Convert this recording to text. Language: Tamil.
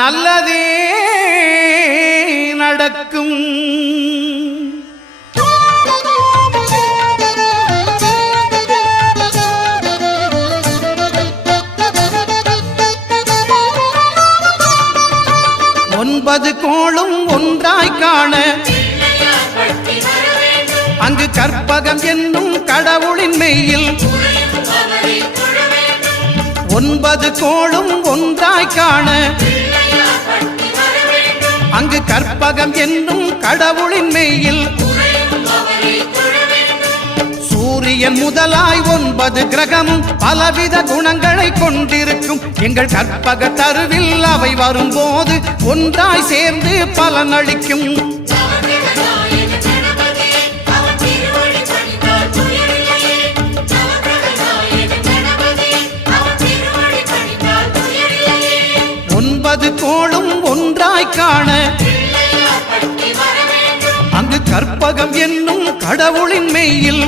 நல்லதே நடக்கும். 9 கோளும் ஒன்றாய் காண அங்கு கற்பகம் என்னும் கடவுளின் மெய்யில் 9 கோளும் ஒன்றாய் காண அங்கு கற்பகம் என்னும் கடவுளின் மெய்யில் சூரியன் முதலாய் 9 கிரகமும் பலவித குணங்களை கொண்டிருக்கும். எங்கள் கற்பக தருவில் அவை வரும்போது ஒன்றாய் சேர்ந்து பலனளிக்கும். கோளும் ஒன்றாய் காண அங்கு கற்பகம் என்னும் கடவுளின் மெய்யில்